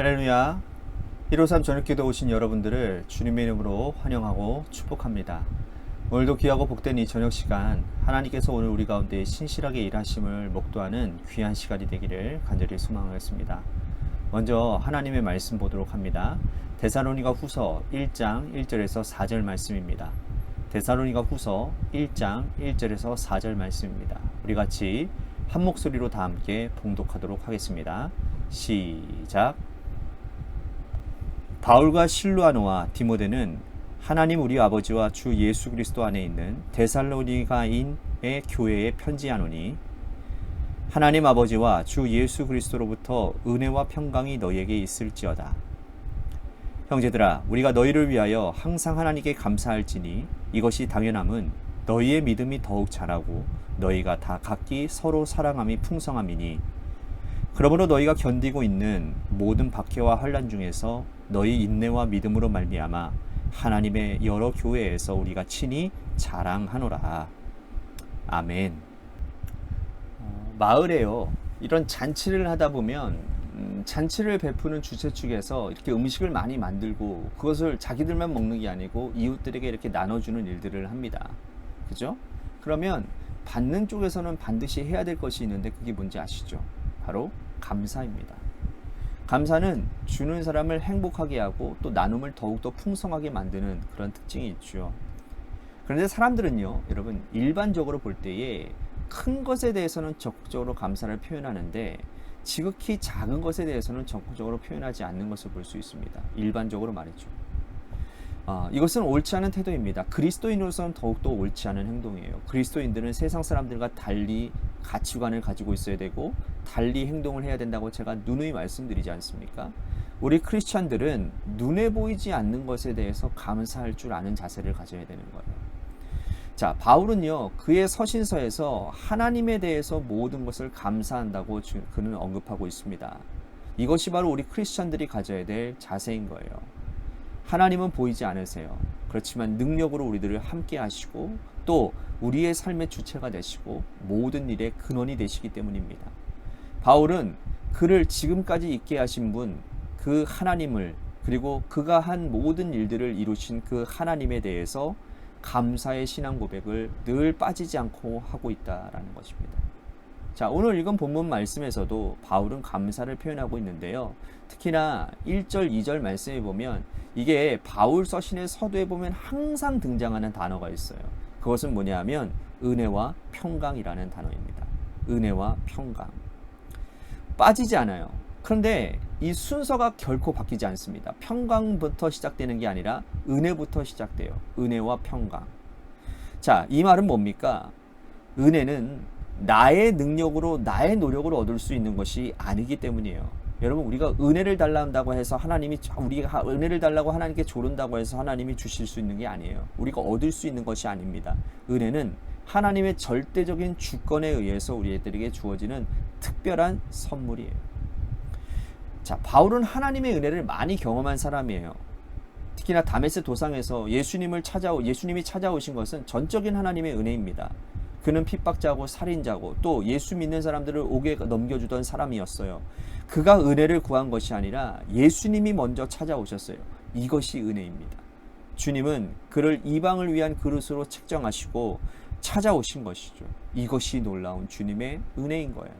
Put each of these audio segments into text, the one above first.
할렐루야. 153 저녁기도 오신 여러분들을 주님의 이름으로 환영하고 축복합니다. 오늘도 귀하고 복된 이 저녁 시간, 하나님께서 오늘 우리 가운데 신실하게 일하심을 목도하는 귀한 시간이 되기를 간절히 소망하겠습니다. 먼저 하나님의 말씀 보도록 합니다. 데살로니가 후서 1장 1절에서 4절 말씀입니다. 데살로니가 후서 1장 1절에서 4절 말씀입니다. 우리 같이 한 목소리로 다 함께 봉독하도록 하겠습니다. 시작. 바울과 실루아노와 디모데는 하나님 우리 아버지와 주 예수 그리스도 안에 있는 데살로니가인의 교회에 편지하노니 하나님 아버지와 주 예수 그리스도로부터 은혜와 평강이 너희에게 있을지어다. 형제들아, 우리가 너희를 위하여 항상 하나님께 감사할지니 이것이 당연함은 너희의 믿음이 더욱 자라고 너희가 다 각기 서로 사랑함이 풍성함이니 그러므로 너희가 견디고 있는 모든 박해와 환난 중에서 너희 인내와 믿음으로 말미암아 하나님의 여러 교회에서 우리가 친히 자랑하노라. 아멘. 마을에요, 이런 잔치를 하다 보면 잔치를 베푸는 주최 측에서 이렇게 음식을 많이 만들고 그것을 자기들만 먹는 게 아니고 이웃들에게 이렇게 나눠주는 일들을 합니다. 그죠? 그러면 받는 쪽에서는 반드시 해야 될 것이 있는데 그게 뭔지 아시죠? 바로 감사입니다. 감사는 주는 사람을 행복하게 하고 또 나눔을 더욱더 풍성하게 만드는 그런 특징이 있죠. 그런데 사람들은요, 여러분, 일반적으로 볼 때에 큰 것에 대해서는 적극적으로 감사를 표현하는데 지극히 작은 것에 대해서는 적극적으로 표현하지 않는 것을 볼 수 있습니다. 일반적으로 말이죠. 이것은 옳지 않은 태도입니다. 그리스도인으로서는 더욱더 옳지 않은 행동이에요. 그리스도인들은 세상 사람들과 달리 가치관을 가지고 있어야 되고 달리 행동을 해야 된다고 제가 누누이 말씀드리지 않습니까? 우리 크리스찬들은 눈에 보이지 않는 것에 대해서 감사할 줄 아는 자세를 가져야 되는 거예요. 자, 바울은요, 그의 서신서에서 하나님에 대해서 모든 것을 감사한다고 그는 언급하고 있습니다. 이것이 바로 우리 크리스찬들이 가져야 될 자세인 거예요. 하나님은 보이지 않으세요. 그렇지만 능력으로 우리들을 함께 하시고 또 우리의 삶의 주체가 되시고 모든 일의 근원이 되시기 때문입니다. 바울은 그를 지금까지 있게 하신 분, 그 하나님을, 그리고 그가 한 모든 일들을 이루신 그 하나님에 대해서 감사의 신앙 고백을 늘 빠지지 않고 하고 있다라는 것입니다. 자, 오늘 읽은 본문 말씀에서도 바울은 감사를 표현하고 있는데요. 특히나 1절, 2절 말씀에 보면 이게 바울 서신의 서두에 보면 항상 등장하는 단어가 있어요. 그것은 뭐냐면 은혜와 평강이라는 단어입니다. 은혜와 평강. 빠지지 않아요. 그런데 이 순서가 결코 바뀌지 않습니다. 평강부터 시작되는 게 아니라 은혜부터 시작돼요. 은혜와 평강. 자, 이 말은 뭡니까? 은혜는 나의 능력으로, 나의 노력으로 얻을 수 있는 것이 아니기 때문이에요. 여러분, 우리가 은혜를 달란다고 해서 우리가 은혜를 달라고 하나님께 조른다고 해서 하나님이 주실 수 있는 게 아니에요. 우리가 얻을 수 있는 것이 아닙니다. 은혜는 하나님의 절대적인 주권에 의해서 우리들에게 주어지는 특별한 선물이에요. 자, 바울은 하나님의 은혜를 많이 경험한 사람이에요. 특히나 다메섹 도상에서 예수님이 찾아오신 것은 전적인 하나님의 은혜입니다. 그는 핍박자고 살인자고 또 예수 믿는 사람들을 옥에 넘겨주던 사람이었어요. 그가 은혜를 구한 것이 아니라 예수님이 먼저 찾아오셨어요. 이것이 은혜입니다. 주님은 그를 이방을 위한 그릇으로 책정하시고 찾아오신 것이죠. 이것이 놀라운 주님의 은혜인 거예요.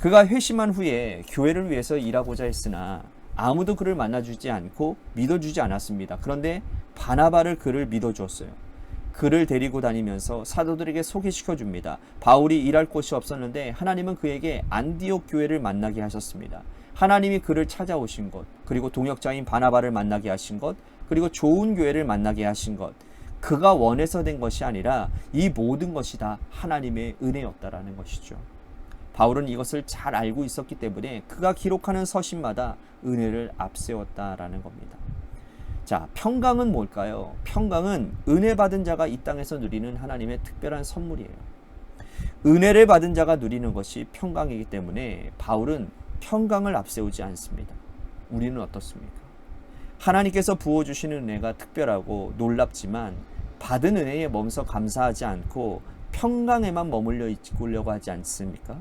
그가 회심한 후에 교회를 위해서 일하고자 했으나 아무도 그를 만나주지 않고 믿어주지 않았습니다. 그런데 바나바를 그를 믿어주었어요. 그를 데리고 다니면서 사도들에게 소개시켜 줍니다. 바울이 일할 곳이 없었는데 하나님은 그에게 안디옥 교회를 만나게 하셨습니다. 하나님이 그를 찾아오신 것, 그리고 동역자인 바나바를 만나게 하신 것, 그리고 좋은 교회를 만나게 하신 것, 그가 원해서 된 것이 아니라 이 모든 것이 다 하나님의 은혜였다라는 것이죠. 바울은 이것을 잘 알고 있었기 때문에 그가 기록하는 서신마다 은혜를 앞세웠다라는 겁니다. 자, 평강은 뭘까요? 평강은 은혜 받은 자가 이 땅에서 누리는 하나님의 특별한 선물이에요. 은혜를 받은 자가 누리는 것이 평강이기 때문에 바울은 평강을 앞세우지 않습니다. 우리는 어떻습니까? 하나님께서 부어주시는 은혜가 특별하고 놀랍지만 받은 은혜에 멈춰 감사하지 않고 평강에만 머물러 있으려고 하지 않습니까?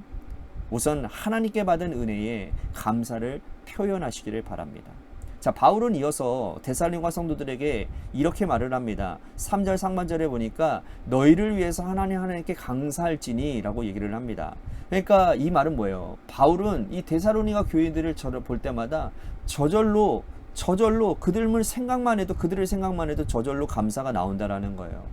우선 하나님께 받은 은혜에 감사를 표현하시기를 바랍니다. 자, 바울은 이어서 데살로니가 성도들에게 이렇게 말을 합니다. 3절 상반절에 보니까 너희를 위해서 하나님께 강사할지니 라고 얘기를 합니다. 그러니까 이 말은 뭐예요? 바울은 이 데살로니가 교인들을 볼 때마다 저절로 그들을 생각만 해도 저절로 감사가 나온다라는 거예요.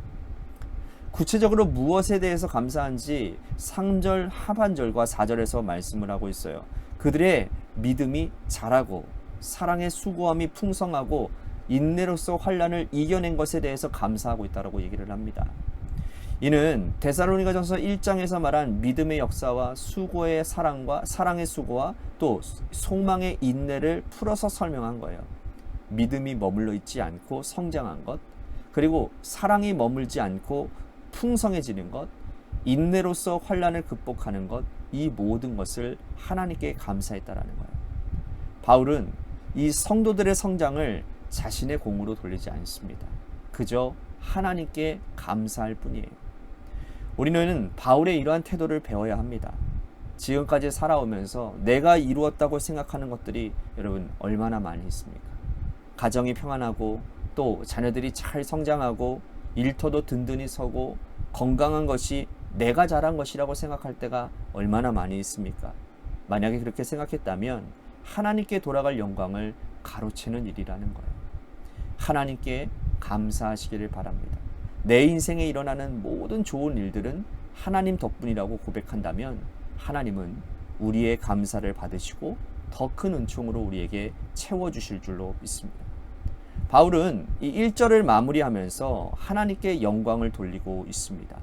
구체적으로 무엇에 대해서 감사한지 3절 하반절과 4절에서 말씀을 하고 있어요. 그들의 믿음이 자라고 사랑의 수고함이 풍성하고 인내로서 환난을 이겨낸 것에 대해서 감사하고 있다고 얘기를 합니다. 이는 데살로니가전서 1장에서 말한 믿음의 역사와 수고의 사랑의 수고와 또 소망의 인내를 풀어서 설명한 거예요. 믿음이 머물러 있지 않고 성장한 것, 그리고 사랑이 머물지 않고 풍성해지는 것, 인내로서 환난을 극복하는 것, 이 모든 것을 하나님께 감사했다라는 거예요. 바울은 이 성도들의 성장을 자신의 공으로 돌리지 않습니다. 그저 하나님께 감사할 뿐이에요. 우리는 바울의 이러한 태도를 배워야 합니다. 지금까지 살아오면서 내가 이루었다고 생각하는 것들이 여러분 얼마나 많이 있습니까? 가정이 평안하고 또 자녀들이 잘 성장하고 일터도 든든히 서고 건강한 것이 내가 잘한 것이라고 생각할 때가 얼마나 많이 있습니까? 만약에 그렇게 생각했다면 하나님께 돌아갈 영광을 가로채는 일이라는 거예요. 하나님께 감사하시기를 바랍니다. 내 인생에 일어나는 모든 좋은 일들은 하나님 덕분이라고 고백한다면 하나님은 우리의 감사를 받으시고 더 큰 은총으로 우리에게 채워주실 줄로 믿습니다. 바울은 이 1절을 마무리하면서 하나님께 영광을 돌리고 있습니다.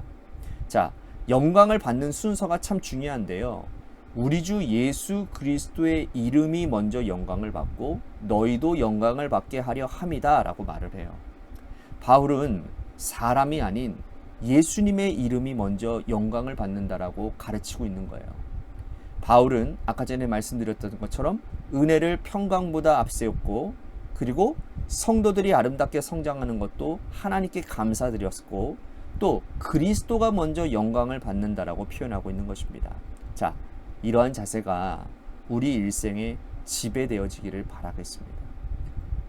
자, 영광을 받는 순서가 참 중요한데요. 우리 주 예수 그리스도의 이름이 먼저 영광을 받고 너희도 영광을 받게 하려 함이다 라고 말을 해요. 바울은 사람이 아닌 예수님의 이름이 먼저 영광을 받는다라고 가르치고 있는 거예요. 바울은 아까 전에 말씀드렸던 것처럼 은혜를 평강보다 앞세웠고 그리고 성도들이 아름답게 성장하는 것도 하나님께 감사드렸고 또 그리스도가 먼저 영광을 받는다라고 표현하고 있는 것입니다. 자, 이러한 자세가 우리 일생에 지배되어지기를 바라겠습니다.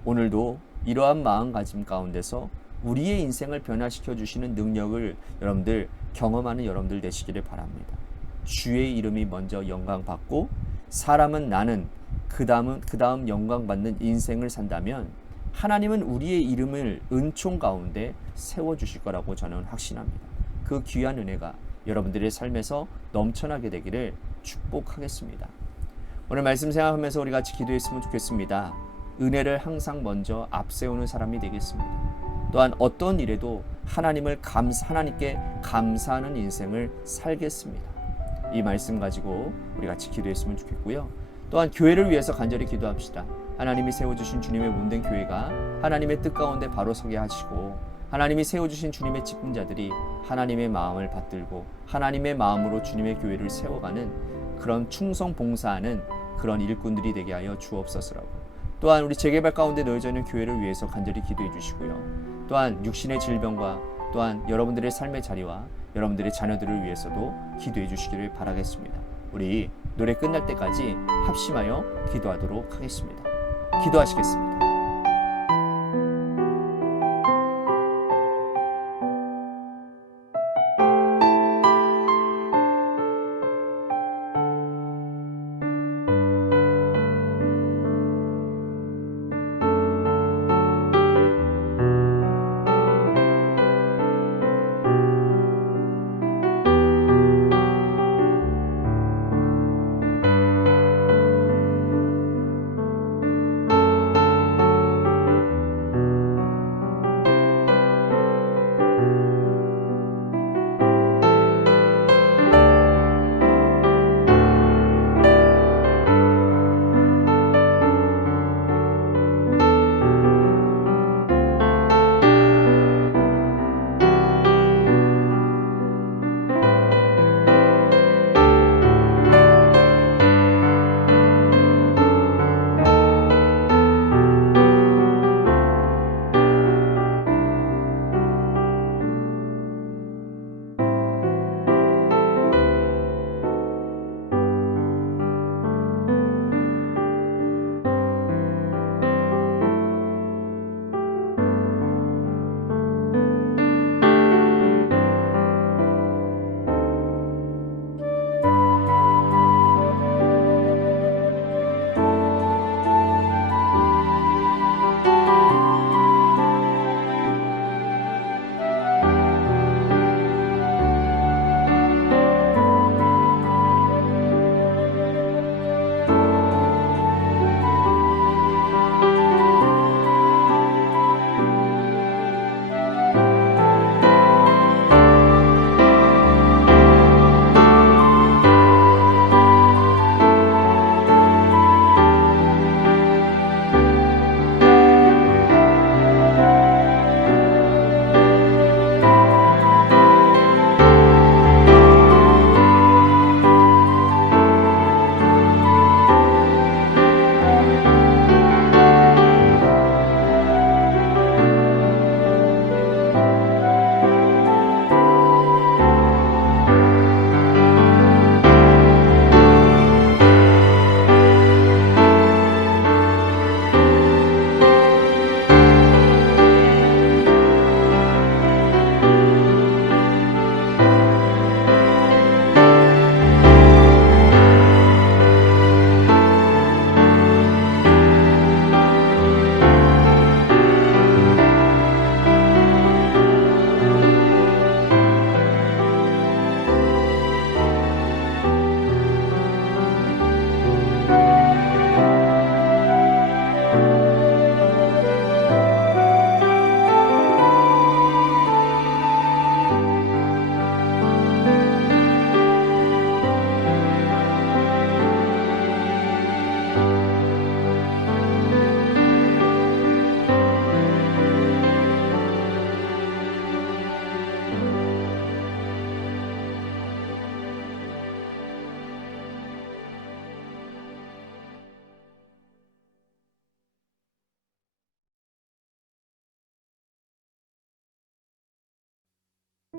오늘도 이러한 마음가짐 가운데서 우리의 인생을 변화시켜 주시는 능력을 여러분들 경험하는 여러분들 되시기를 바랍니다. 주의 이름이 먼저 영광받고 사람은 나는 그 다음 영광받는 인생을 산다면 하나님은 우리의 이름을 은총 가운데 세워주실 거라고 저는 확신합니다. 그 귀한 은혜가 여러분들의 삶에서 넘쳐나게 되기를 축복하겠습니다. 오늘 말씀 생각하면서 우리 같이 기도했으면 좋겠습니다. 은혜를 항상 먼저 앞세우는 사람이 되겠습니다. 또한 어떤 일에도 하나님께 감사하는 인생을 살겠습니다. 이 말씀 가지고 우리 같이 기도했으면 좋겠고요. 또한 교회를 위해서 간절히 기도합시다. 하나님이 세워주신 주님의 몸된 교회가 하나님의 뜻 가운데 바로 서게 하시고 하나님이 세워주신 주님의 직분자들이 하나님의 마음을 받들고 하나님의 마음으로 주님의 교회를 세워가는 그런 충성 봉사하는 그런 일꾼들이 되게 하여 주옵소서라고. 또한 우리 재개발 가운데 놓여져 있는 교회를 위해서 간절히 기도해 주시고요. 또한 육신의 질병과 또한 여러분들의 삶의 자리와 여러분들의 자녀들을 위해서도 기도해 주시기를 바라겠습니다. 우리 노래 끝날 때까지 합심하여 기도하도록 하겠습니다. 기도하시겠습니다.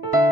네.